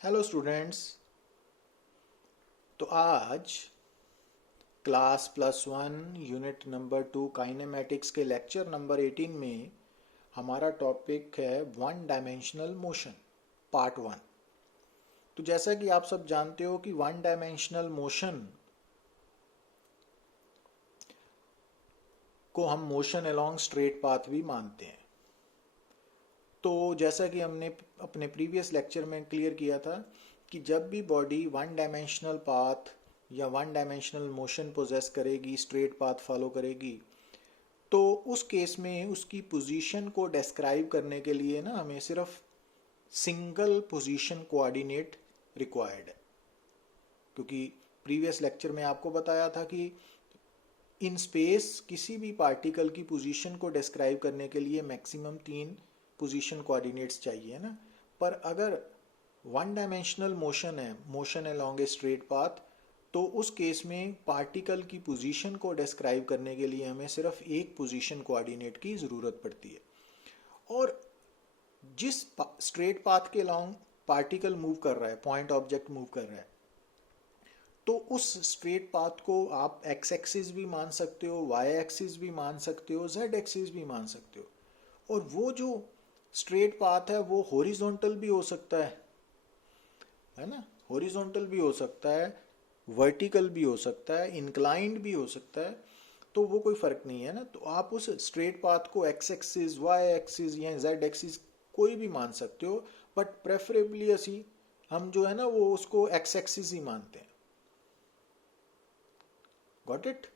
Hello students. तो आज class +1 unit number 2 kinematics के लेक्चर नंबर 18 में हमारा टॉपिक है वन डायमेंशनल मोशन पार्ट 1। तो जैसा कि आप सब जानते हो कि वन डायमेंशनल मोशन को हम मोशन अलोंग स्ट्रेट पाथ भी मानते हैं। तो जैसा कि हमने अपने प्रीवियस लेक्चर में क्लियर किया था कि जब भी बॉडी वन डायमेंशनल पाथ या वन डायमेंशनल मोशन पोजेस करेगी, स्ट्रेट पाथ फॉलो करेगी, तो उस केस में उसकी पोजीशन को डिस्क्राइब करने के लिए ना हमें सिर्फ सिंगल पोजीशन कोऑर्डिनेट रिक्वायर्ड है। क्योंकि प्रीवियस लेक्चर में आपको बताया था कि इन स्पेस किसी भी पार्टिकल की पोजीशन को डिस्क्राइब करने के लिए मैक्सिमम 3 पोजीशन कोऑर्डिनेट्स चाहिए ना। पर अगर वन डायमेंशनल मोशन है, motion along a straight path, तो उस केस में पार्टिकल की पोजीशन को डिस्क्राइब करने के लिए हमें सिर्फ एक पोजीशन कोऑर्डिनेट की ज़रूरत पड़ती है। और जिस स्ट्रेट पाथ के अलोंग पार्टिकल मूव कर रहा है, पॉइंट ऑब्जेक्ट मूव कर रहा है, तो उस स्ट्रेट पाथ को आप एक्स एक्सिस भी मान सकते हो, वाई एक्सिस भी मान सकते हो, जेड एक्सिस भी मान सकते हो। और वो जो स्ट्रेट पाथ है वो हॉरिजॉन्टल भी हो सकता है ना, हॉरिजॉन्टल भी हो सकता है, वर्टिकल भी हो सकता है, इंक्लाइंड भी हो सकता है। तो वो कोई फर्क नहीं है ना। तो आप उस स्ट्रेट पाथ को एक्स एक्सिस, वाई एक्सिस या जेड एक्सिस कोई भी मान सकते हो, बट प्रेफरेबली हम जो है ना वो उसको एक्स एक्सिस ही मानते हैं। Got it.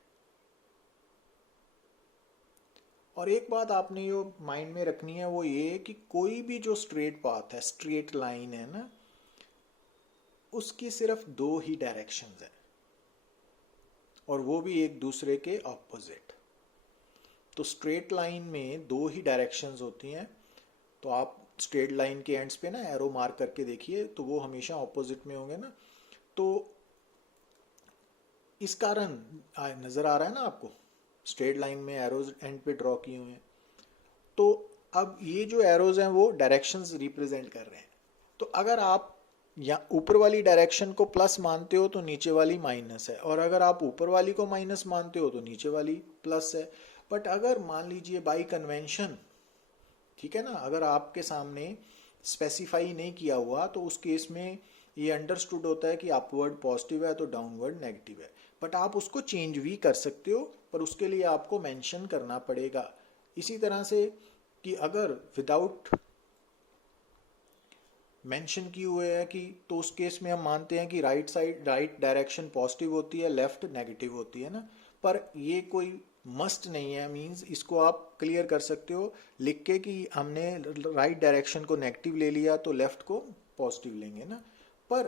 और एक बात आपने जो माइंड में रखनी है वो ये कि कोई भी जो स्ट्रेट पाथ है, स्ट्रेट लाइन है ना, उसकी सिर्फ 2 ही डायरेक्शंस है और वो भी एक दूसरे के ऑपोजिट। तो स्ट्रेट लाइन में 2 ही डायरेक्शंस होती हैं। तो आप स्ट्रेट लाइन के एंड्स पे ना एरो मार्क करके देखिए, तो वो हमेशा ऑपोजिट में होंगे ना। तो इस कारण नजर आ रहा है ना आपको, स्ट्रेट लाइन में एरोज एंड पे ड्रॉ किए हुए हैं। तो अब ये जो एरोज हैं वो डायरेक्शंस रिप्रेजेंट कर रहे हैं। तो अगर आप या ऊपर वाली डायरेक्शन को प्लस मानते हो तो नीचे वाली माइनस है, और अगर आप ऊपर वाली को माइनस मानते हो तो नीचे वाली प्लस है। बट अगर मान लीजिए बाई कन्वेंशन, ठीक है ना, अगर आपके सामने स्पेसिफाई नहीं किया हुआ तो उस केस में ये अंडरस्टूड होता है कि अपवर्ड पॉजिटिव है तो डाउनवर्ड नेगेटिव है। बट आप उसको चेंज भी कर सकते हो, पर उसके लिए आपको मेंशन करना पड़ेगा। इसी तरह से कि अगर विदाउट मेंशन किए हुए है कि, तो उस केस में हम मानते हैं कि right side, right direction positive होती है, लेफ्ट नेगेटिव होती है ना। पर ये कोई मस्ट नहीं है। मींस इसको आप क्लियर कर सकते हो लिख के कि हमने राइट डायरेक्शन को नेगेटिव ले लिया तो लेफ्ट को पॉजिटिव लेंगे ना। पर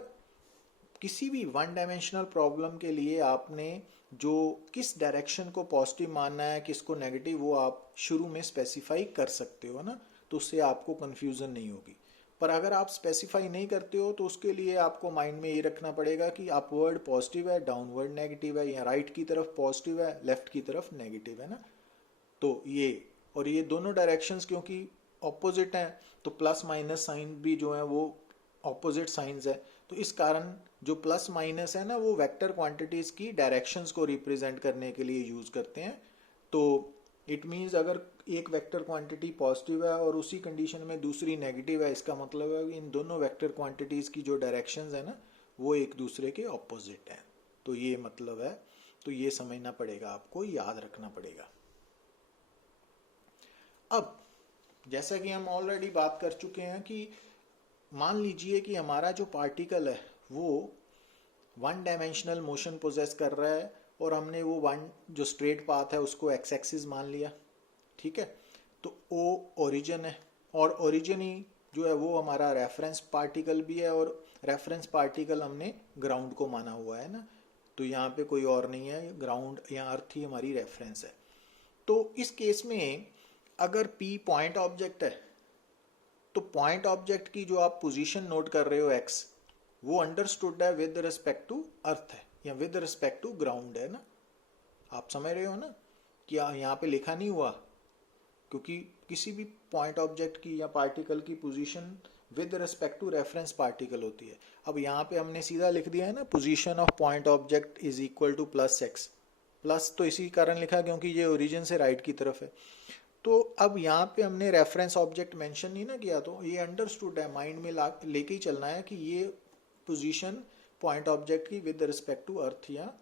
किसी भी वन डायमेंशनल प्रॉब्लम के लिए आपने जो किस डायरेक्शन को पॉजिटिव मानना है, किसको नेगेटिव, वो आप शुरू में स्पेसिफाई कर सकते हो ना। तो उससे आपको कंफ्यूजन नहीं होगी। पर अगर आप स्पेसिफाई नहीं करते हो तो उसके लिए आपको माइंड में ये रखना पड़ेगा कि अपवर्ड पॉजिटिव है, डाउनवर्ड नेगेटिव है, या राइट की तरफ पॉजिटिव है, लेफ्ट की तरफ नेगेटिव है ना। तो ये, और ये दोनों डायरेक्शंस क्योंकि ऑपोजिट हैं तो प्लस माइनस साइन भी जो है वो ऑपोजिट साइंस है। तो इस कारण जो प्लस माइनस है ना वो वेक्टर क्वांटिटीज की डायरेक्शंस को रिप्रेजेंट करने के लिए यूज करते हैं। तो इट मीन्स अगर एक वेक्टर क्वांटिटी पॉजिटिव है और उसी कंडीशन में दूसरी नेगेटिव है, इसका मतलब है कि इन दोनों वेक्टर क्वांटिटीज की जो डायरेक्शंस है ना वो एक दूसरे के ऑपोजिट हैं। तो ये मतलब है। तो ये समझना पड़ेगा, आपको याद रखना पड़ेगा। अब जैसा कि हम ऑलरेडी बात कर चुके हैं कि मान लीजिए कि हमारा जो पार्टिकल है वो वन डायमेंशनल मोशन पोजेस कर रहा है और हमने वो वन जो स्ट्रेट पाथ है उसको एक्स एक्सिस मान लिया, ठीक है। तो ओ ओरिजिन है, और ओरिजिन ही जो है वो हमारा रेफरेंस पार्टिकल भी है, और रेफरेंस पार्टिकल हमने ग्राउंड को माना हुआ है ना। तो यहाँ पे कोई और नहीं है, ग्राउंड या अर्थ ही हमारी रेफरेंस है। तो इस केस में अगर पी पॉइंट ऑब्जेक्ट है तो पॉइंट ऑब्जेक्ट की जो आप पोजीशन नोट कर रहे हो एक्स, वो अंडरस्टूड है विद रिस्पेक्ट टू अर्थ है या विद रिस्पेक्ट टू ग्राउंड है ना। आप समझ रहे हो ना कि यहाँ पे लिखा नहीं हुआ, क्योंकि किसी भी पॉइंट ऑब्जेक्ट की या पार्टिकल की position with respect to reference particle होती है। अब यहाँ पे हमने सीधा लिख दिया है ना, position of point object is equal two plus x. Plus तो इसी कारण लिखा क्योंकि ये ओरिजिन से राइट की तरफ है। तो अब यहाँ पे हमने रेफरेंस ऑब्जेक्ट मेंशन नहीं ना किया, तो ये अंडरस्टूड है, माइंड में लेके ही चलना है कि ये पोजीशन पॉइंट ऑब्जेक्ट की विद रिस्पेक्ट टू अर्थ या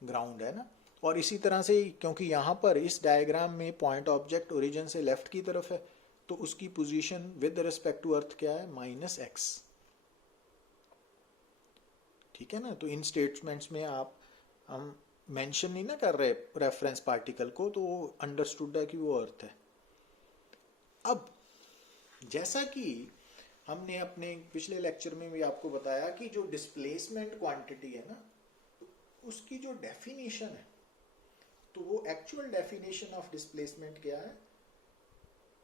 ग्राउंड है ना। और इसी तरह से क्योंकि यहाँ पर इस डायग्राम में पॉइंट ऑब्जेक्ट ओरिजिन से लेफ्ट की तरफ है, तो उसकी position with respect to earth क्या है, माइनस एक्स। ठीक है ना। तो इन स्टेटमेंट्स में हम मेंशन नहीं ना कर रहे रेफरेंस पार्टिकल को, तो अंडरस्टूड है कि वो अर्थ है। अब जैसा कि हमने अपने पिछले लेक्चर में भी आपको बताया कि जो डिस्प्लेसमेंट क्वांटिटी है ना, उसकी जो डेफिनेशन है, तो वो एक्चुअल डेफिनेशन ऑफ डिस्प्लेसमेंट क्या है,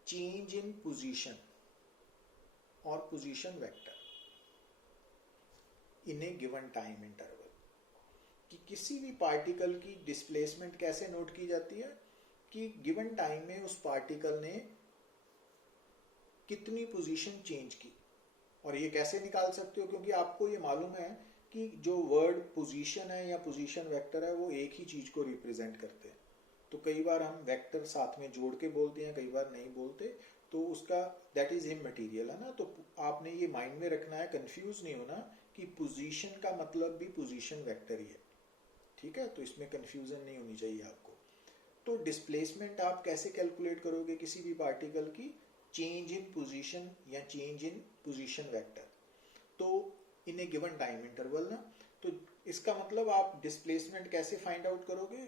चेंज इन पोजीशन और पोजीशन वेक्टर इन ए गिवन टाइम इंटरवल। कि किसी भी पार्टिकल की डिस्प्लेसमेंट कैसे नोट की जाती है, कि गिवन टाइम में उस पार्टिकल ने कितनी पोजीशन चेंज की। और ये कैसे निकाल सकते हो, क्योंकि आपको ये मालूम है कि जो वर्ड पोजीशन है या पोजीशन वेक्टर है वो एक ही चीज को रिप्रेजेंट करते हैं। तो कई बार हम वेक्टर साथ में जोड़ के बोलते हैं, कई बार नहीं बोलते, तो उसका दैट इज इमटेरियल है ना। तो आपने ये माइंड में रखना है, कंफ्यूज नहीं होना कि पोजीशन का मतलब भी पोजीशन वेक्टर ही है। ठीक है, तो इसमें कंफ्यूजन नहीं होनी चाहिए आपको। तो डिस्प्लेसमेंट आप कैसे कैलकुलेट करोगे किसी भी पार्टिकल की, चेंज इन पोजीशन या चेंज इन पोजीशन वेक्टर, तो इन ए गिवन टाइम इंटरवल ना। तो इसका मतलब आप डिस्प्लेसमेंट कैसे फाइंड आउट करोगे,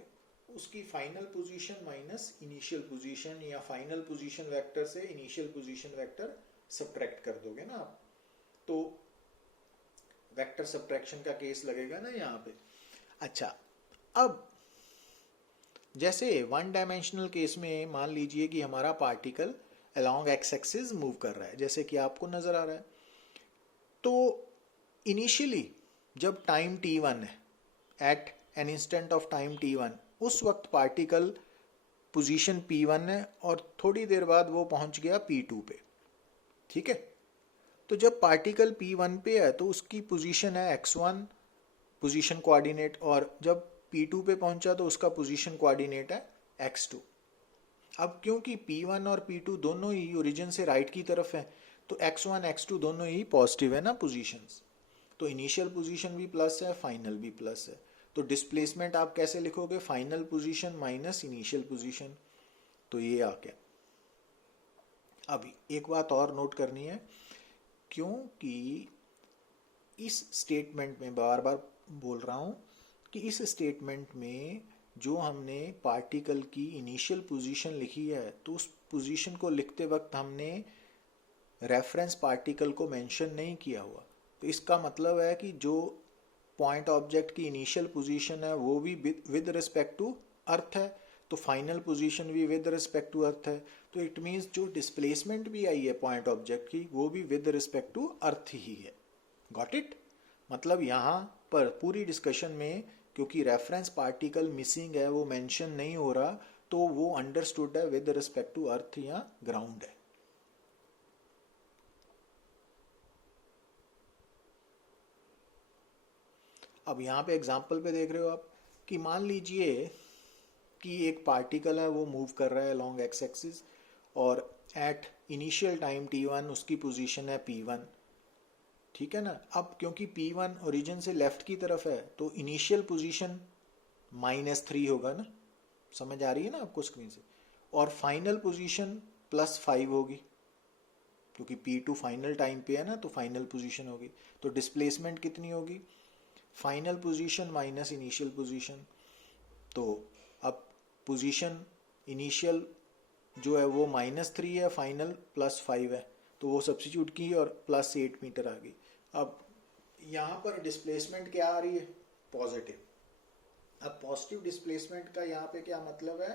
उसकी final position minus initial position, या फाइनल पोजीशन वेक्टर से इनिशियल पोजीशन वेक्टर सब्ट्रैक्ट कर दोगे ना आप। तो वेक्टर सब्ट्रैक्शन का केस लगेगा ना यहाँ पे। अच्छा, अब जैसे वन डायमेंशनल केस में मान लीजिए कि हमारा particle along x axis move कर रहा है, जैसे कि आपको नजर आ रहा है। तो इनिशियली जब टाइम t1 है, at an instant of time t1, उस वक्त पार्टिकल पोजीशन p1 है और थोड़ी देर बाद वो पहुंच गया p2 पे। ठीक है, तो जब पार्टिकल p1 पे है तो उसकी पोजीशन है x1 पोजीशन कोऑर्डिनेट, और जब p2 पे पहुंचा तो उसका पोजीशन कोऑर्डिनेट है x2। अब क्योंकि p1 और p2 दोनों ही ओरिजिन से राइट की तरफ है, तो x1 x2 दोनों ही पॉजिटिव है ना पोजीशंस। तो इनिशियल पोजीशन भी प्लस है, फाइनल भी प्लस है। तो डिस्प्लेसमेंट आप कैसे लिखोगे, final position minus initial position. तो ये आ गया। अभी एक बात और नोट करनी है, क्योंकि इस स्टेटमेंट में बार बार बोल रहा हूं कि इस स्टेटमेंट में जो हमने पार्टिकल की इनिशियल पोजीशन लिखी है, तो उस पोजीशन को लिखते वक्त हमने रेफरेंस पार्टिकल को मेंशन नहीं किया हुआ। तो इसका मतलब है कि जो पॉइंट ऑब्जेक्ट की इनिशियल पोजीशन है वो भी विद रिस्पेक्ट टू अर्थ है, तो फाइनल पोजीशन भी विद रिस्पेक्ट टू अर्थ है। तो इट मीन्स जो डिस्प्लेसमेंट भी आई है पॉइंट ऑब्जेक्ट की, वो भी विद रिस्पेक्ट टू अर्थ ही है। Got it. मतलब यहाँ पर पूरी डिस्कशन में क्योंकि रेफरेंस पार्टिकल मिसिंग है, वो मेंशन नहीं हो रहा, तो वो अंडरस्टूड है विद रिस्पेक्ट टू अर्थ या ग्राउंड है। अब यहाँ पे एग्जाम्पल पे देख रहे हो आप कि मान लीजिए कि एक पार्टिकल है वो मूव कर रहा है लॉन्ग एक्स एक्सिस, और एट इनिशियल टाइम t1 उसकी पोजीशन है p1। ठीक है ना। अब क्योंकि p1 ओरिजिन से लेफ्ट की तरफ है, तो इनिशियल पोजीशन -3 होगा ना, समझ आ रही है ना आपको स्क्रीन से, और फाइनल पोजीशन +5 होगी, क्योंकि p2 फाइनल टाइम पे है ना, तो फाइनल पोजीशन होगी। तो डिस्प्लेसमेंट कितनी होगी, final position minus initial position. तो अब पोजीशन इनिशियल जो है वो -3 है, फाइनल +5 है, तो वो सब्स्टिट्यूट की और +8 मीटर आ गई। अब यहाँ पर डिस्प्लेसमेंट क्या आ रही है, पॉजिटिव। अब पॉजिटिव डिस्प्लेसमेंट का यहाँ पे क्या मतलब है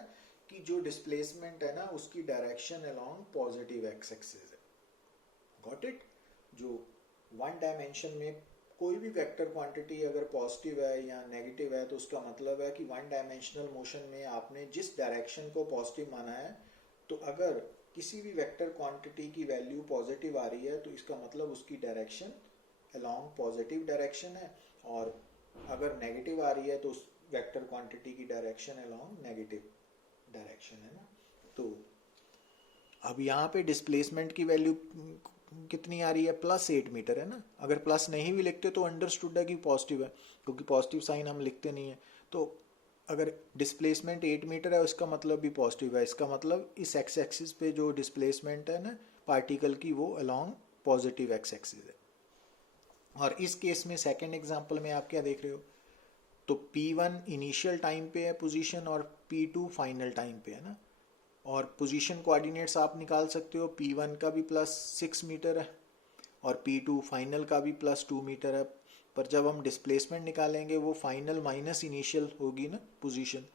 कि जो डिस्प्लेसमेंट है ना उसकी direction along positive X axis है। Got it. जो वन डायमेंशन में कोई भी वेक्टर क्वांटिटी अगर पॉजिटिव है या नेगेटिव है, तो उसका मतलब है कि वन डायमेंशनल मोशन में आपने जिस डायरेक्शन को पॉजिटिव माना है, तो अगर किसी भी वेक्टर क्वांटिटी की वैल्यू पॉजिटिव आ रही है तो इसका मतलब उसकी डायरेक्शन अलोंग पॉजिटिव डायरेक्शन है, और अगर नेगेटिव आ रही है तो उस वेक्टर क्वांटिटी की डायरेक्शन अलोंग नेगेटिव डायरेक्शन है ना। तो अब यहाँ पे डिस्प्लेसमेंट की वैल्यू कितनी आ रही है, +8 मीटर है ना। अगर प्लस नहीं भी लिखते तो अंडरस्टूड है कि पॉजिटिव है, क्योंकि पॉजिटिव साइन हम लिखते नहीं है। तो अगर डिस्प्लेसमेंट 8 मीटर है इसका मतलब भी पॉजिटिव है, इसका मतलब इस एक्स एक्सिस पे जो डिस्प्लेसमेंट है ना पार्टिकल की वो अलोंग पॉजिटिव एक्स एक्सिस है। और इस केस में सेकेंड एग्जाम्पल में आप क्या देख रहे हो, तो P1 इनिशियल टाइम पे है पोजीशन और P2 फाइनल टाइम पे है ना। और पोजीशन कोऑर्डिनेट्स आप निकाल सकते हो, P1 का भी +6 मीटर है और P2 फाइनल का भी +2 मीटर है। पर जब हम डिस्प्लेसमेंट निकालेंगे वो फाइनल माइनस इनिशियल होगी ना पोजीशन,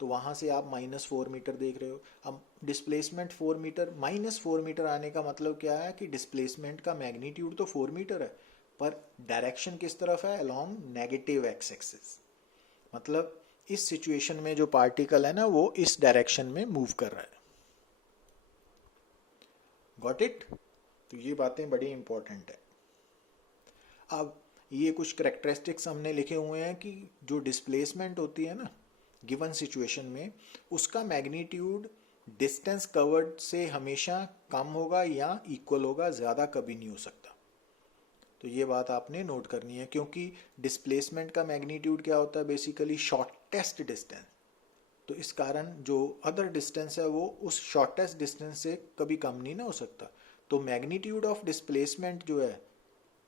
तो वहाँ से आप -4 मीटर देख रहे हो। अब डिस्प्लेसमेंट 4 मीटर, -4 मीटर आने का मतलब क्या है कि डिस्प्लेसमेंट का मैग्नीट्यूड तो 4 मीटर है, पर डायरेक्शन किस तरफ है, अलोंग नेगेटिव एक्स एक्सिस। मतलब इस सिचुएशन में जो पार्टिकल है ना वो इस डायरेक्शन में मूव कर रहा है। Got it. तो ये बातें बड़ी इंपॉर्टेंट है। अब ये कुछ करेक्टरिस्टिक्स हमने लिखे हुए हैं कि जो डिस्प्लेसमेंट होती है ना गिवन सिचुएशन में, उसका मैग्नीट्यूड डिस्टेंस कवर्ड से हमेशा कम होगा या इक्वल होगा, ज़्यादा कभी नहीं हो सकता। तो ये बात आपने नोट करनी है, क्योंकि डिस्प्लेसमेंट का मैग्नीट्यूड क्या होता है, बेसिकली शॉर्टेस्ट डिस्टेंस। तो इस कारण जो अदर डिस्टेंस है वो उस शॉर्टेस्ट डिस्टेंस से कभी कम नहीं ना हो सकता। तो मैग्नीट्यूड ऑफ डिस्प्लेसमेंट जो है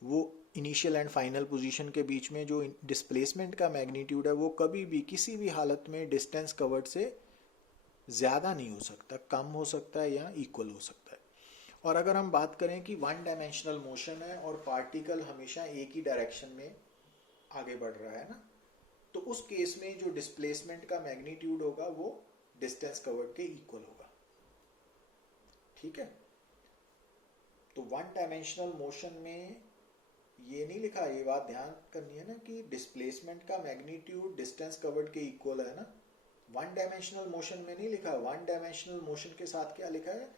वो इनिशियल एंड फाइनल पोजीशन के बीच में जो डिस्प्लेसमेंट का मैग्नीट्यूड है वो कभी भी किसी भी हालत में डिस्टेंस कवर्ड से ज़्यादा नहीं हो सकता, कम हो सकता है या इक्वल हो सकता है। और अगर हम बात करें कि वन डायमेंशनल मोशन है और पार्टिकल हमेशा एक ही डायरेक्शन में आगे बढ़ रहा है ना, तो उस केस में जो डिस्प्लेसमेंट का मैग्नीट्यूड होगा वो डिस्टेंस कवर्ड के इक्वल होगा। ठीक है। तो वन डायमेंशनल मोशन में ये नहीं लिखा, ये बात ध्यान करनी है ना कि डिस्प्लेसमेंट का मैग्नीट्यूड डिस्टेंस कवर्ड के इक्वल है ना। वन डायमेंशनल मोशन में नहीं लिखा। वन डायमेंशनल मोशन के साथ क्या लिखा है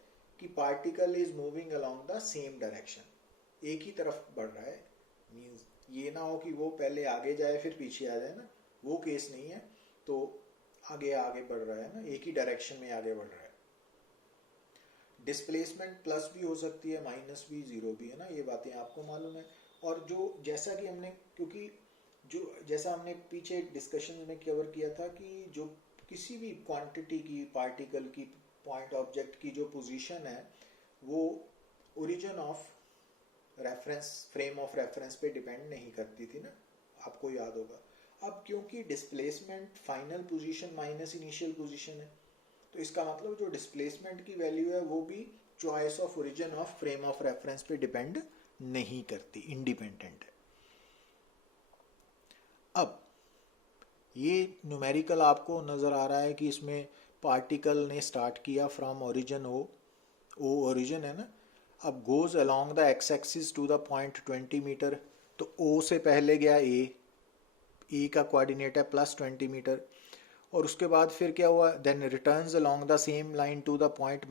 कि particle is moving along the same direction, एक ही तरफ बढ़ रहा है। मींस ये ना हो कि वो पहले आगे जाए फिर पीछे आ जाए ना, वो केस नहीं है। तो आगे आगे बढ़ रहा है ना, एक ही डायरेक्शन में आगे बढ़ रहा है। डिस्प्लेसमेंट प्लस भी हो सकती है, माइनस भी, जीरो भी है ना, ये बातें आपको मालूम है। और जो जैसा कि हमने, क्योंकि जो जैसा हमने पीछे डिस्कशन में कवर किया था कि जो किसी भी क्वांटिटी की, पार्टिकल की, पॉइंट ऑब्जेक्ट की जो पोजीशन है वो origin of reference, frame of reference पे डिपेंड नहीं करती थी ना, आपको याद होगा। अब क्योंकि displacement final position minus initial position है, तो इसका मतलब जो डिस्प्लेसमेंट की वैल्यू है वो भी choice of origin of frame of reference पे डिपेंड नहीं करती, इंडिपेंडेंट है। अब ये न्यूमेरिकल आपको नज़र आ रहा है कि इसमें पार्टिकल ने स्टार्ट किया फ्रॉम ओरिजिन ओ ओरिजिन है ना, अब goes along the x axis to the point 20 metre. तो ओ से पहले गया ए का कोऑर्डिनेट है +20 मीटर, और उसके बाद फिर क्या हुआ, then returns along the same line to the point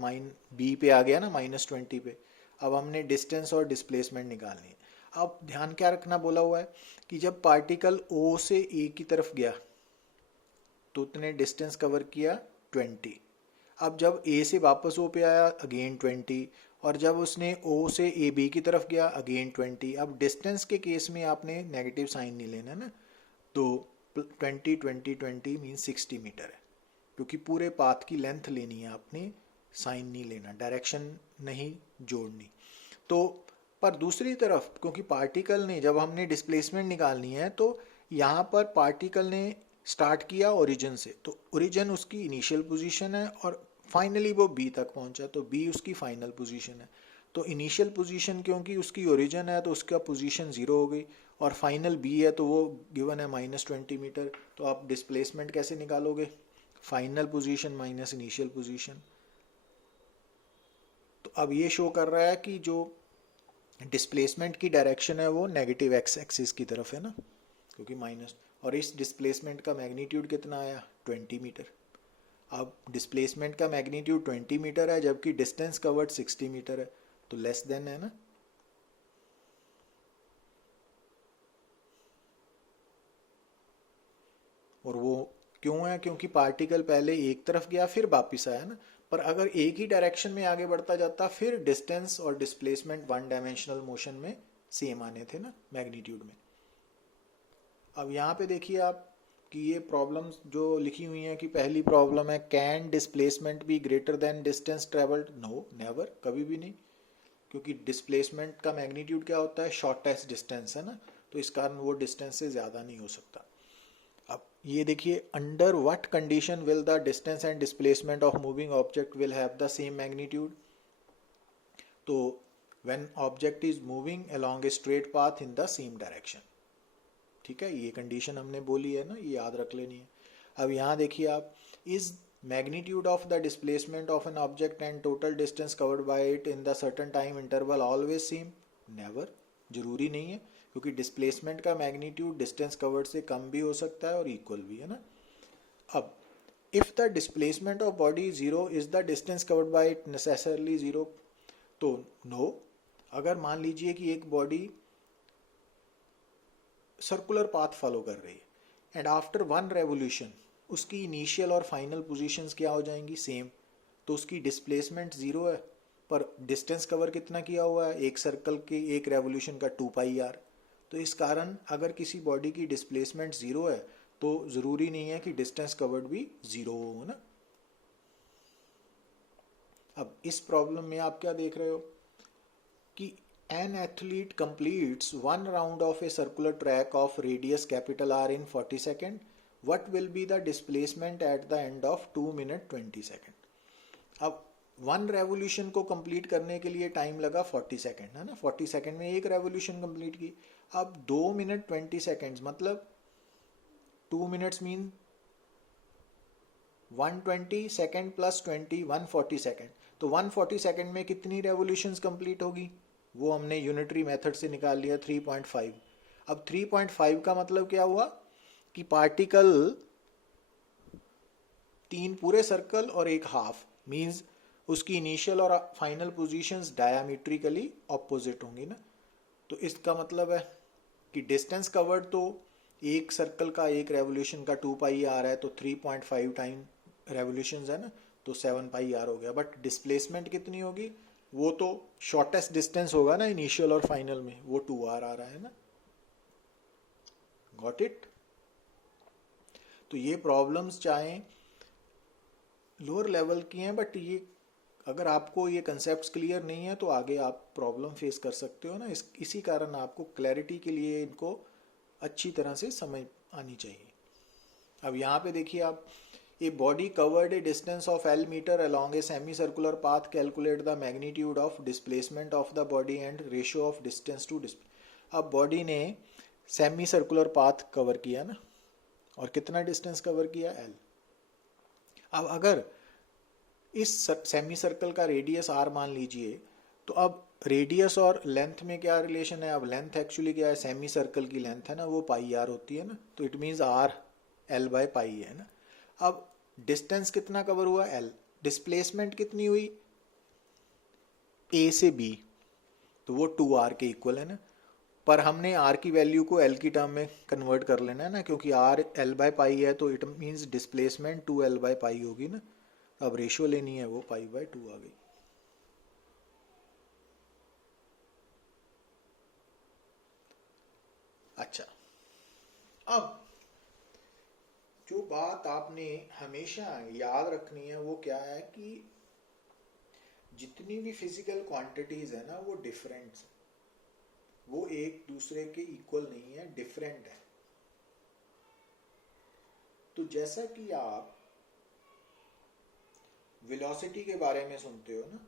B पे आ गया ना -20 पे। अब हमने डिस्टेंस और डिस्प्लेसमेंट निकालनी है। अब ध्यान क्या रखना बोला हुआ है कि जब पार्टिकल ओ से ए की तरफ गया तो उतने डिस्टेंस कवर किया 20। अब जब ए से वापस ओ पे आया अगेन 20, और जब उसने ओ से ए बी की तरफ गया अगेन 20। अब डिस्टेंस के केस में आपने नेगेटिव साइन नहीं लेना ना, तो 20 मीन 60 मीटर है, क्योंकि पूरे पाथ की लेंथ लेनी है आपने, साइन नहीं लेना, डायरेक्शन नहीं जोड़नी। तो पर दूसरी तरफ क्योंकि पार्टिकल ने, जब हमने डिस्प्लेसमेंट निकालनी है तो यहाँ पर पार्टिकल ने स्टार्ट किया ओरिजिन से, तो ओरिजिन उसकी इनिशियल पोजीशन है और फाइनली वो बी तक पहुँचा, तो बी उसकी फाइनल पोजीशन है। तो इनिशियल पोजीशन क्योंकि उसकी ओरिजिन है तो उसका पोजीशन 0 हो गई, और फाइनल बी है तो वो गिवन है -20 मीटर। तो आप डिस्प्लेसमेंट कैसे निकालोगे, final position minus initial position. तो अब ये शो कर रहा है कि जो डिस्प्लेसमेंट की डायरेक्शन है वो नेगेटिव एक्स एक्सिस की तरफ है ना, क्योंकि माइनस, और इस डिस्प्लेसमेंट का मैग्नीट्यूड कितना आया 20 मीटर। अब डिस्प्लेसमेंट का मैग्नीट्यूड 20 मीटर है जबकि डिस्टेंस कवर्ड 60 मीटर है, तो लेस देन है ना। और वो क्यों है? क्योंकि पार्टिकल पहले एक तरफ गया फिर वापिस आया ना। पर अगर एक ही डायरेक्शन में आगे बढ़ता जाता फिर डिस्टेंस और डिस्प्लेसमेंट वन डायमेंशनल मोशन में सेम आने थे ना मैग्नीट्यूड में। अब यहाँ पे देखिए आप कि ये प्रॉब्लम्स जो लिखी हुई हैं कि पहली प्रॉब्लम है can displacement be greater than distance travelled? No, never, कभी भी नहीं, क्योंकि डिस्प्लेसमेंट का मैग्नीट्यूड क्या होता है? शॉर्टेस्ट डिस्टेंस है ना, तो इस कारण वो डिस्टेंस से ज़्यादा नहीं हो सकता। अब ये देखिए, under what condition will the distance and displacement of moving object will have the same magnitude? तो when object is moving along a straight path in the same direction. ठीक है, ये कंडीशन हमने बोली है ना, ये याद रख लेनी है। अब यहाँ देखिए आप, is magnitude of the displacement of an object and total distance covered by it in the certain time interval always same? Never, जरूरी नहीं है, क्योंकि डिस्प्लेसमेंट का मैग्नीट्यूड डिस्टेंस कवर्ड से कम भी हो सकता है और इक्वल भी, है ना। अब if the displacement of body zero is the distance covered by it necessarily zero? तो नो। अगर मान लीजिए कि एक बॉडी सर्कुलर पाथ फॉलो कर रही है एंड आफ्टर वन रेवोल्यूशन उसकी इनिशियल और फाइनल पोजीशंस क्या हो जाएंगी? सेम, तो उसकी डिस्प्लेसमेंट जीरो है पर डिस्टेंस कवर कितना किया हुआ है? एक सर्कल के एक रेवोल्यूशन का 2πr। तो इस कारण अगर किसी बॉडी की डिस्प्लेसमेंट जीरो है तो जरूरी नहीं है कि डिस्टेंस कवर्ड भी जीरो हो ना। अब इस प्रॉब्लम में आप क्या देख रहे हो कि an athlete completes one round of a circular track of radius capital R in 40 seconds. What will be the displacement at the end of 2 minute 20 second? अब वन रेवोल्यूशन को कंप्लीट करने के लिए टाइम लगा 40 सेकेंड, है ना। 40 second में एक रेवोल्यूशन कंप्लीट की। अब 2 मिनट 20 सेकेंड्स मतलब 2 minutes mean 120 second plus 20 140 second. तो 140 सेकेंड में कितनी रेवोल्यूशंस कंप्लीट होगी? वो हमने यूनिटरी मेथड से निकाल लिया 3.5। अब 3.5 का मतलब क्या हुआ कि पार्टिकल 3 पूरे सर्कल और एक हाफ, मींस उसकी इनिशियल और फाइनल पोजीशंस डायमीट्रिकली ऑपोजिट होंगी ना। तो इसका मतलब है कि डिस्टेंस कवर्ड तो एक सर्कल का एक रेवोल्यूशन का 2πr है, तो 3.5 टाइम रेवोल्यूशंस है ना, तो 7πr हो गया। बट डिस्प्लेसमेंट कितनी होगी? वो तो शॉर्टेस्ट डिस्टेंस होगा ना इनिशियल और फाइनल में, वो 2r आ रहा है ना। Got it? तो ये प्रॉब्लम्स चाहे लोअर लेवल की हैं, बट ये अगर आपको ये कंसेप्ट क्लियर नहीं है तो आगे आप प्रॉब्लम फेस कर सकते हो ना। इसी कारण आपको क्लैरिटी के लिए इनको अच्छी तरह से समझ आनी चाहिए। अब यहाँ पे देखिए आप, a body covered a distance of L metre along a semi circular path, calculate the magnitude of displacement of the body and ratio of distance to display. अब बॉडी ने सेमी सर्कुलर पाथ कवर किया ना, और कितना distance cover किया? L। अब अगर इस सेमी सर्कल का रेडियस r मान लीजिए, तो अब रेडियस और लेंथ में क्या रिलेशन है? अब लेंथ एक्चुअली क्या है? सेमी सर्कल की लेंथ है ना, वो πr होती है ना, तो इट मीन्स r L/π है ना। अब डिस्टेंस कितना कवर हुआ? L। डिस्प्लेसमेंट कितनी हुई? A से B, तो वो 2r के इक्वल है ना। पर हमने r की वैल्यू को L की टर्म में कन्वर्ट कर लेना है ना, क्योंकि r L/π है, तो इट मीन्स डिस्प्लेसमेंट 2L/π होगी ना। अब रेशियो लेनी है, वो π/2 आ गई। अच्छा, अब जो बात आपने हमेशा याद रखनी है वो क्या है कि जितनी भी फिजिकल क्वांटिटीज है ना, वो डिफरेंट, वो एक दूसरे के इक्वल नहीं है, डिफरेंट है। तो जैसा कि आप वेलोसिटी के बारे में सुनते हो ना,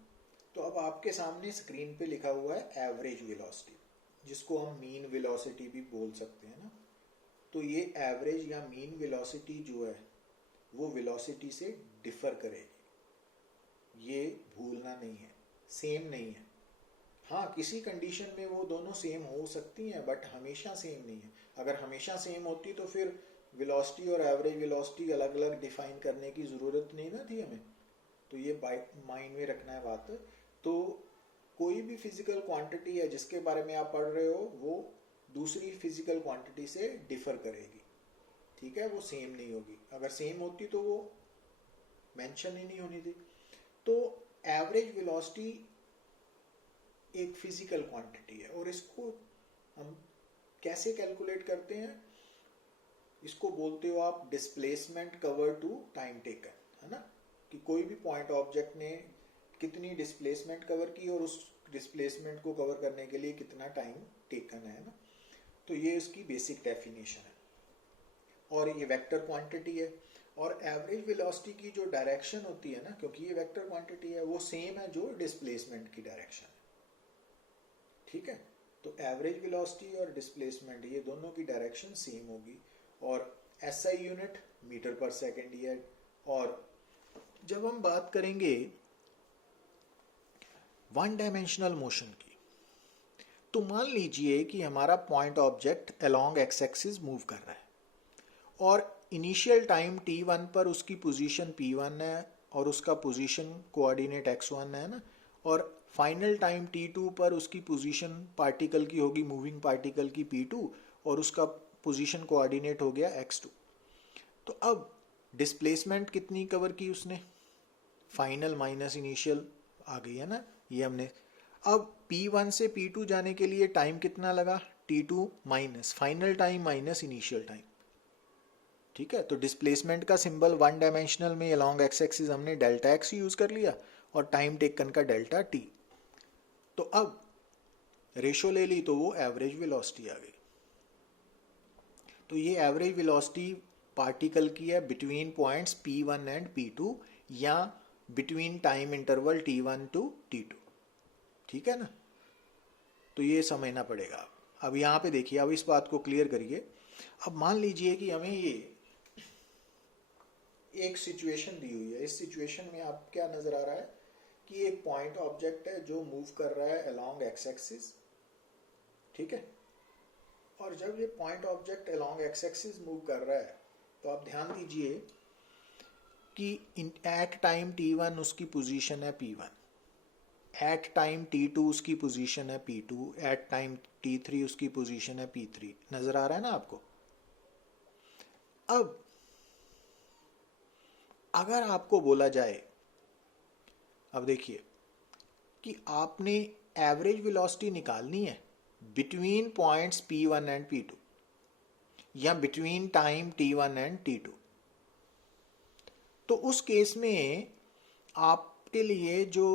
तो अब आपके सामने स्क्रीन पे लिखा हुआ है एवरेज वेलोसिटी, जिसको हम मीन वेलोसिटी भी बोल सकते हैं ना। तो ये एवरेज या मीन वेलोसिटी जो है वो वेलोसिटी से डिफर करेगी, ये भूलना नहीं है, सेम नहीं है। हाँ, किसी कंडीशन में वो दोनों सेम हो सकती हैं, बट हमेशा सेम नहीं है। अगर हमेशा सेम होती तो फिर वेलोसिटी और एवरेज वेलोसिटी अलग अलग डिफाइन करने की ज़रूरत नहीं ना थी हमें, तो ये माइंड में रखना है बात। तो कोई भी फिजिकल क्वांटिटी है जिसके बारे में आप पढ़ रहे हो वो दूसरी फिजिकल क्वांटिटी से डिफर करेगी, ठीक है, वो सेम नहीं होगी। अगर सेम होती तो वो मेंशन ही नहीं होनी थी। तो एवरेज वेलोसिटी एक फिजिकल क्वांटिटी है और इसको हम कैसे कैलकुलेट करते हैं, इसको बोलते हो आप displacement cover to time taken, है ना, कि कोई भी पॉइंट ऑब्जेक्ट ने कितनी डिस्प्लेसमेंट कवर की और उस डिस्प्लेसमेंट को कवर करने के लिए कितना टाइम टेकन है ना। तो ये इसकी बेसिक डेफिनेशन है और ये वेक्टर क्वांटिटी है। और एवरेज वेलोसिटी की जो डायरेक्शन होती है ना, क्योंकि ये वेक्टर क्वांटिटी है, वो सेम है जो डिस्प्लेसमेंट की डायरेक्शन है, ठीक है। तो एवरेज वेलोसिटी और डिस्प्लेसमेंट ये दोनों की डायरेक्शन सेम होगी और एसआई यूनिट मीटर पर सेकेंड ही है। और जब हम बात करेंगे वन डायमेंशनल मोशन की, तो मान लीजिए कि हमारा point object along x axis move कर रहा है और इनिशियल टाइम t1 पर उसकी पोजीशन p1 है और उसका पोजीशन कोऑर्डिनेट x1 है ना, और फाइनल टाइम t2 पर उसकी पोजीशन पार्टिकल की होगी, मूविंग पार्टिकल की p2, और उसका पोजीशन कोऑर्डिनेट हो गया x2। तो अब डिस्प्लेसमेंट कितनी कवर की उसने, फाइनल माइनस इनिशियल आ गई है ना, ये हमने। अब p1 से p2 जाने के लिए टाइम कितना लगा, t2 minus final time minus initial time, ठीक है। तो डिस्प्लेसमेंट का सिंबल वन डायमेंशनल में अलोंग एक्स एक्सिस हमने डेल्टा एक्स यूज कर लिया और टाइम टेकन का डेल्टा टी। तो अब रेशो ले ली तो वो एवरेज वेलोसिटी आ गई। तो ये एवरेज वेलोसिटी पार्टिकल की है between points p1 and p2 या between time interval t1 to t2, ठीक है ना। तो ये समझना पड़ेगा। अब यहाँ पे देखिए, अब इस बात को क्लियर करिए। अब मान लीजिए कि हमें ये एक सिचुएशन दी हुई है, इस सिचुएशन में आप क्या नजर आ रहा है कि एक पॉइंट ऑब्जेक्ट है जो मूव कर रहा है अलोंग एक्स एक्सिस, ठीक है। और जब ये point object along x axis move कर रहा है तो आप ध्यान दीजिए कि एट टाइम t1 उसकी पोजीशन है p1, एट टाइम t2 उसकी पोजीशन है p2, एट टाइम t3 उसकी पोजीशन है p3। नजर आ रहा है ना आपको। अब अगर आपको बोला जाए, अब देखिए कि आपने एवरेज वेलोसिटी निकालनी है between points p1 and p2 या between time t1 and t2, तो उस केस में आपके लिए जो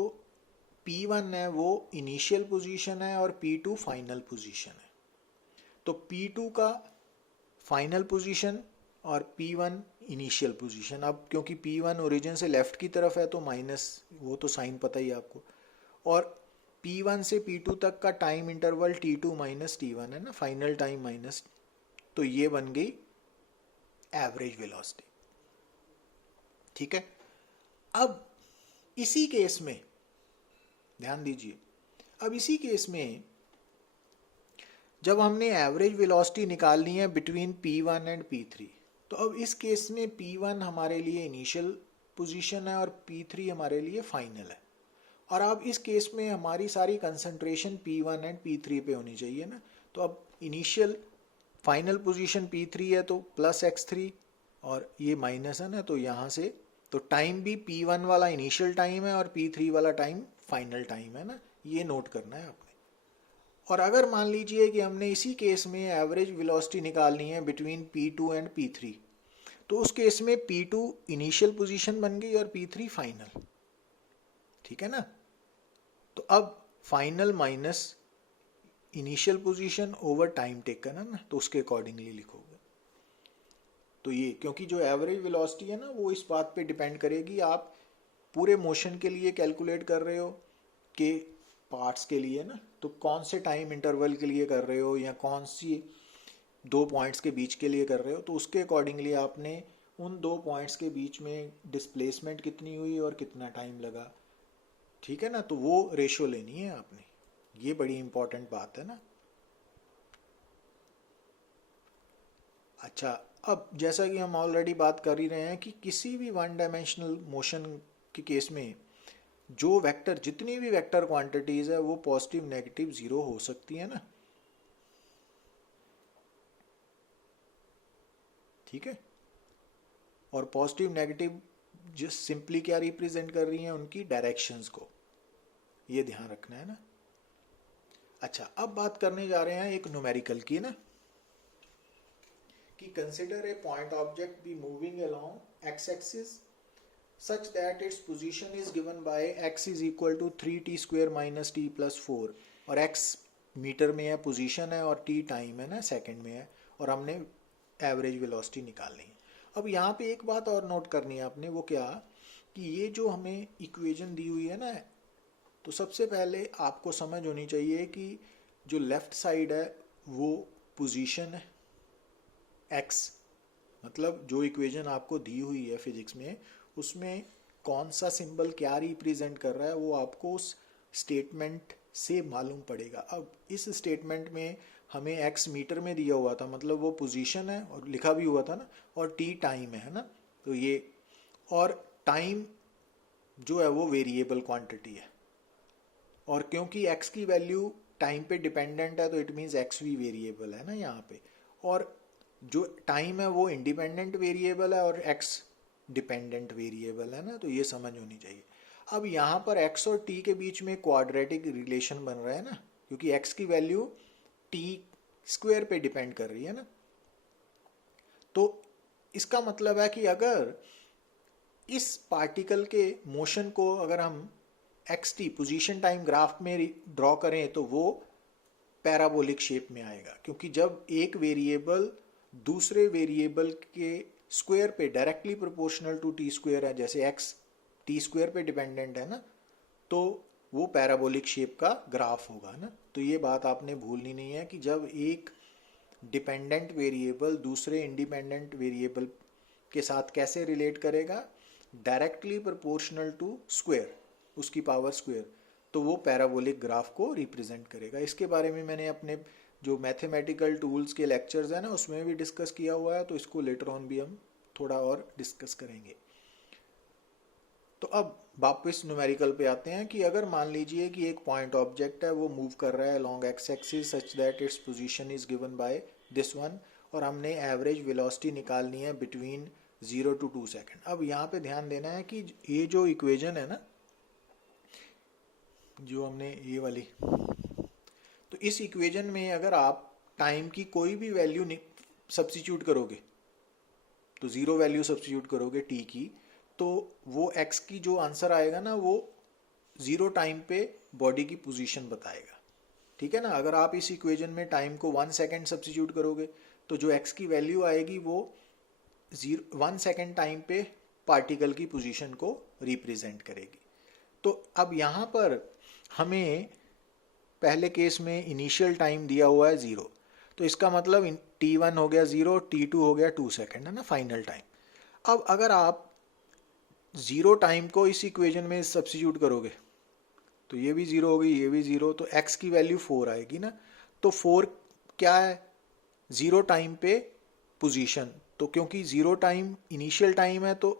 p1 है वो इनिशियल पोजीशन है और p2 फाइनल पोजीशन है। तो p2 का फाइनल पोजीशन और p1 इनिशियल पोजीशन। अब क्योंकि p1 ओरिजिन से लेफ्ट की तरफ है तो माइनस, वो तो साइन पता ही आपको, और p1 से p2 तक का time interval t2 minus t1 है ना, फाइनल टाइम माइनस, तो ये बन गई एवरेज वेलोसिटी, ठीक है। अब इसी केस में ध्यान दीजिए, अब इसी केस में जब हमने एवरेज वेलोसिटी निकालनी है बिटवीन p1 एंड p3, तो अब इस केस में p1 हमारे लिए इनिशियल पोजीशन है और p3 हमारे लिए फाइनल है। और अब इस केस में हमारी सारी कंसंट्रेशन p1 एंड p3 पे होनी चाहिए ना। तो अब इनिशियल फाइनल पोजीशन p3 है तो प्लस x3 और ये माइनस है ना, तो यहाँ से तो टाइम भी p1 वाला इनिशियल टाइम है और p3 वाला टाइम फाइनल टाइम है ना, ये नोट करना है आपने। और अगर मान लीजिए कि हमने इसी केस में एवरेज वेलोसिटी निकालनी है बिटवीन p2 एंड p3, तो उस केस में p2 इनिशियल पोजीशन बन गई और p3 फाइनल, ठीक है ना। तो अब final minus initial position over time taken है ना, तो उसके अकॉर्डिंगली लिखोगे। तो ये क्योंकि जो एवरेज वेलोसिटी है ना वो इस बात पे डिपेंड करेगी, आप पूरे मोशन के लिए कैलकुलेट कर रहे हो कि पार्ट्स के लिए ना, तो कौन से टाइम इंटरवल के लिए कर रहे हो या कौन सी दो पॉइंट्स के बीच के लिए कर रहे हो, तो उसके अकॉर्डिंगली आपने उन दो पॉइंट्स के बीच में डिस्प्लेसमेंट कितनी हुई और कितना टाइम लगा, ठीक है ना। तो वो रेशो लेनी है आपने, ये बड़ी इंपॉर्टेंट बात है ना। अच्छा, अब जैसा कि हम ऑलरेडी बात कर ही रहे हैं कि किसी भी वन डायमेंशनल मोशन के केस में जो वेक्टर, जितनी भी वेक्टर क्वांटिटीज है वो पॉजिटिव नेगेटिव जीरो हो सकती है ना, ठीक है। और पॉजिटिव नेगेटिव जस्ट सिंपली क्या रिप्रेजेंट कर रही हैं, उनकी डायरेक्शंस को, ये ध्यान रखना है ना। अच्छा, अब बात करने जा रहे हैं एक न्यूमेरिकल की ना, कि consider a point object be moving along x axis such that its position is given by x is equal to 3t square minus t plus 4, और x मीटर में है पोजीशन है और t टाइम है ना, सेकंड में है, और हमने एवरेज वेलोसिटी निकालनी है। अब यहाँ पे एक बात और नोट करनी है आपने, वो क्या, कि ये जो हमें इक्वेशन दी हुई है ना, तो सबसे पहले आपको समझ होनी चाहिए कि जो लेफ्ट साइड है वो पोजीशन है x, मतलब जो इक्वेशन आपको दी हुई है फिजिक्स में उसमें कौन सा सिंबल क्या रिप्रेजेंट कर रहा है वो आपको उस स्टेटमेंट से मालूम पड़ेगा। अब इस स्टेटमेंट में हमें x मीटर में दिया हुआ था, मतलब वो पोजीशन है और लिखा भी हुआ था ना, और t टाइम है ना, तो ये, और टाइम जो है वो वेरिएबल क्वांटिटी है, और क्योंकि x की वैल्यू टाइम पे डिपेंडेंट है तो इट मीन्स x भी वेरिएबल है ना यहाँ पे, और जो टाइम है वो इंडिपेंडेंट वेरिएबल है और x डिपेंडेंट वेरिएबल है ना, तो ये समझ होनी चाहिए। अब यहाँ पर x और t के बीच में क्वाड्रेटिक रिलेशन बन रहा है ना, क्योंकि x की वैल्यू t स्क्वायर पे डिपेंड कर रही है ना, तो इसका मतलब है कि अगर इस पार्टिकल के मोशन को अगर हम xt पोजीशन टाइम ग्राफ में ड्रॉ करें तो वो पैराबोलिक शेप में आएगा, क्योंकि जब एक वेरिएबल दूसरे वेरिएबल के स्क्वायर पे directly proportional to t square है, जैसे x टी स्क्वायर पे डिपेंडेंट है ना, तो वो पैराबोलिक शेप का ग्राफ होगा ना। तो ये बात आपने भूलनी नहीं है कि जब एक डिपेंडेंट वेरिएबल दूसरे इंडिपेंडेंट वेरिएबल के साथ कैसे रिलेट करेगा, डायरेक्टली प्रोपोर्शनल टू स्क्वायर, उसकी पावर स्क्वायर, तो वो पैराबोलिक ग्राफ को रिप्रेजेंट करेगा। इसके बारे में मैंने अपने जो मैथमेटिकल टूल्स के लेक्चर्स हैं ना उसमें भी डिस्कस किया हुआ है, तो इसको लेटर ऑन भी हम थोड़ा और डिस्कस करेंगे। तो अब वापस न्यूमेरिकल पे आते हैं कि अगर मान लीजिए कि एक पॉइंट ऑब्जेक्ट है वो मूव कर रहा है along x axis such that its position is given by this one, और हमने एवरेज वेलोसिटी निकालनी है बिटवीन 0 to 2 सेकेंड। अब यहाँ पे ध्यान देना है कि ये जो इक्वेशन है ना, जो हमने ये वाली, तो इस इक्वेशन में अगर आप टाइम की कोई भी वैल्यू सब्स्टिट्यूट करोगे, तो जीरो वैल्यू सब्स्टिट्यूट करोगे टी की, तो वो एक्स की जो आंसर आएगा ना वो जीरो टाइम पे बॉडी की पोजीशन बताएगा, ठीक है ना। अगर आप इस इक्वेशन में टाइम को 1 सेकेंड सब्स्टिट्यूट करोगे तो जो एक्स की वैल्यू आएगी वो 1 सेकेंड टाइम पे पार्टिकल की पोजीशन को रिप्रेजेंट करेगी। तो अब यहाँ पर हमें पहले केस में इनिशियल टाइम दिया हुआ है 0, तो इसका मतलब t1 हो गया 0, t2 हो गया 2 सेकेंड है ना, फाइनल टाइम। अब अगर आप 0 टाइम को इस इक्वेशन में सब्स्टिट्यूट करोगे तो ये भी 0 होगी, ये भी 0, तो x की वैल्यू 4 आएगी ना। तो 4 क्या है, 0 टाइम पे पोजीशन, तो क्योंकि 0 टाइम इनिशियल टाइम है तो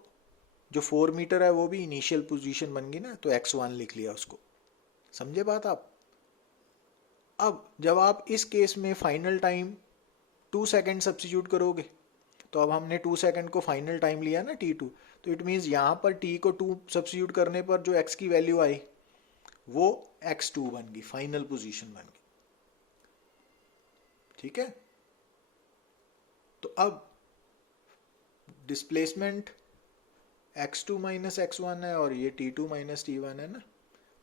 जो 4 मीटर है वो भी इनिशियल पोजीशन बन गई ना, तो x1 लिख लिया उसको, समझे बात आप। अब जब आप इस केस में फाइनल टाइम 2 सेकेंड सब्स्टिट्यूट करोगे, तो अब हमने 2 सेकेंड को फाइनल टाइम लिया ना t2, तो इट मीन्स यहाँ पर t को 2 सब्स्टिट्यूट करने पर जो x की वैल्यू आई वो x2 बन गई, फाइनल पोजीशन बन गई, ठीक है। तो अब डिस्प्लेसमेंट x2 माइनस x1 है और ये t2 माइनस t1 है ना,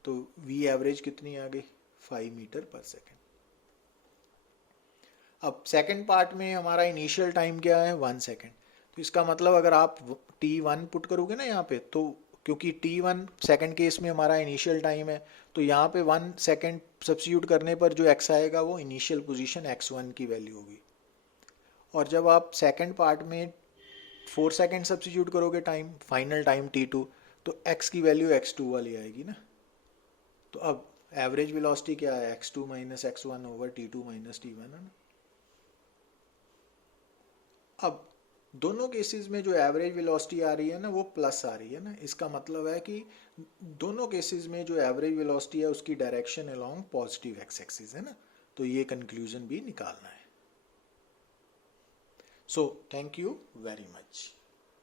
तो v एवरेज कितनी आ गई, 5 मीटर पर सेकेंड। अब सेकेंड पार्ट में हमारा इनिशियल टाइम क्या है, 1 सेकेंड, तो इसका मतलब अगर आप t1 पुट करोगे ना यहाँ पे, तो क्योंकि t1 सेकेंड केस में हमारा इनिशियल टाइम है, तो यहाँ पे 1 सेकेंड सब्स्टिट्यूट करने पर जो x आएगा वो इनिशियल पोजीशन x1 की वैल्यू होगी। और जब आप सेकेंड पार्ट में 4 सेकेंड सब्स्टिट्यूट करोगे टाइम, फाइनल टाइम t2, तो x की वैल्यू x2 वाली आएगी ना। तो अब एवरेज वेलोसिटी क्या है, x2 minus x1 over t2 minus t1 है ना। अब दोनों केसेस में जो एवरेज वेलोसिटी आ रही है ना वो प्लस आ रही है ना, इसका मतलब है कि दोनों केसेस में जो एवरेज वेलोसिटी है उसकी direction along positive X axis है ना, तो ये कंक्लूजन भी निकालना है। So thank you very much.